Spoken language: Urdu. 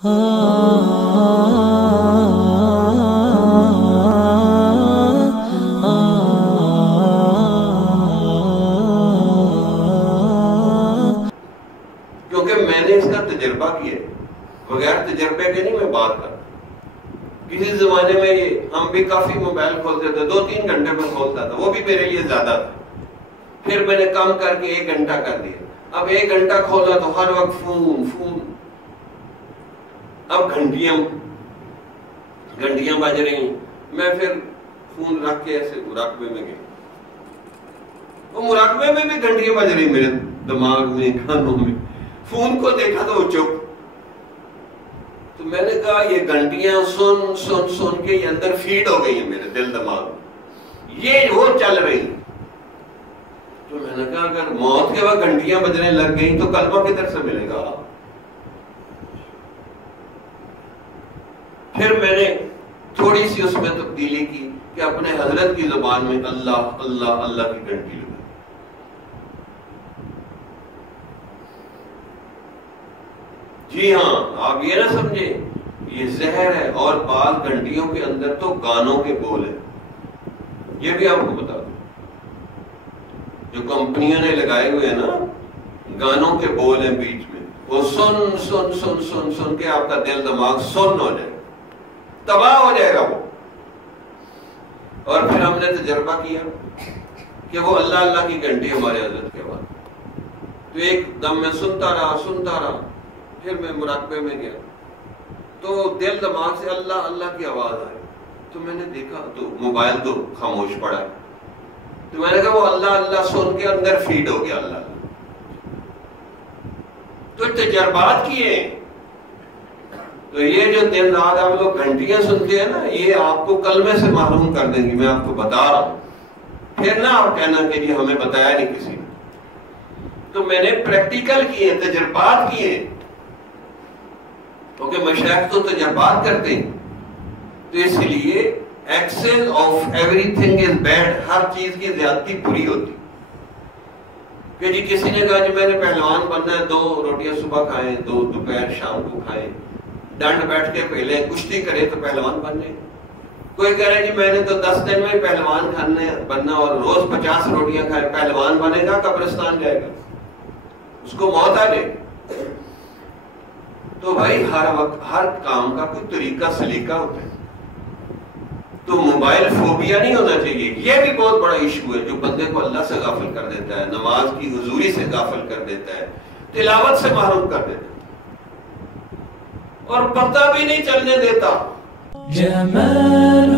کیونکہ میں نے اس کا تجربہ کیا، بغیر تجربے کے نہیں میں بات کرتا۔ کسی زمانے میں ہم بھی کافی موبائل کھولتے تھے، 2-3 گھنٹے میں کھولتا تھا، وہ بھی میرے لیے زیادہ تھا۔ پھر میں نے کم کر کے 1 گھنٹہ کر دیا۔ اب 1 گھنٹہ کھولا تو ہر وقت فون۔ اب گھنٹیاں بج رہی، میں پھر فون رکھ کے ایسے مراقبے میں گیا۔ وہ مراقبے میں بھی گھنٹیاں بج رہی میرے دماغ میں، کانوں میں۔ فون کو دیکھا تو وہ چپ۔ تو میں نے کہا یہ گھنٹیاں سن کے یہ اندر فیڈ ہو گئی ہیں میرے دل دماغ میں، یہ وہ چل رہی ہیں۔ تو میں نے کہا اگر موت کے وقت گھنٹیاں بجنے لگ گئی تو کلمہ کدھر سے ملے گا؟ پھر میں نے تھوڑی سی اس میں تبدیلی کی کہ اپنے حضرت کی زبان میں اللہ اللہ اللہ کی گھنٹی لگائی۔ جی ہاں، آپ یہ نہ سمجھے یہ زہر ہے، اور بعض گھنٹیوں کے اندر تو گانوں کے بول ہیں۔ یہ بھی آپ کو بتا دوں، جو کمپنیوں نے لگائے ہوئے ہیں نا گانوں کے بول ہیں بیچ میں، وہ سن سن سن سن سن کے آپ کا دل دماغ سن ہو جائے، تباہ ہو جائے گا وہ۔ اور پھر ہم نے تجربہ کیا کہ وہ اللہ اللہ کی گھنٹی ہمارے حضرت کے بعد، تو ایک دم میں سنتا رہا۔ پھر میں مراقبے میں گیا تو دل دماغ سے اللہ اللہ کی آواز آئی، تو میں نے دیکھا تو موبائل تو خاموش پڑا ہے، تو میں نے کہا وہ اللہ اللہ سن کے اندر فیڈ ہو گیا اللہ۔ تو تجربات کیے، تو یہ جو دن رات آپ لوگ گھنٹیاں سنتے ہیں نا، یہ آپ کو کلمے سے محروم کر دیں گی، میں آپ کو بتا رہا ہوں۔ پھر نہ آپ کہنا کہ جی ہمیں بتایا نہیں کسی نے۔ تو میں نے پریکٹیکل کیے، تجربات کیے، کیونکہ مشائخ تو تجربات کرتے ہیں۔ تو اس لیے excess of everything is bad, ہر چیز کی زیادتی بری ہوتی۔ کہ جی کسی نے کہا جی میں نے پہلوان بننا ہے، 2 روٹیاں صبح کھائیں، 2 دوپہر شام کو کھائیں، ڈنڈ بیٹھ کے پہلے کشتی کرے تو پہلوان بن جائے۔ کوئی کہہ رہے جی میں نے تو 10 دن میں پہلوان بننا اور روز 50 روٹیاں کھائے، پہلوان بنے گا قبرستان جائے گا، اس کو موت آ جائے۔ تو بھائی ہر وقت ہر کام کا کوئی طریقہ سلیقہ ہوتا ہے۔ تو موبائل فوبیا نہیں ہونا چاہیے، یہ بھی بہت بڑا ایشو ہے جو بندے کو اللہ سے غافل کر دیتا ہے، نماز کی حضوری سے غافل کر دیتا ہے، تلاوت سے محروم کر دیتا ہے، اور پتہ بھی نہیں چلنے دیتا۔ جمال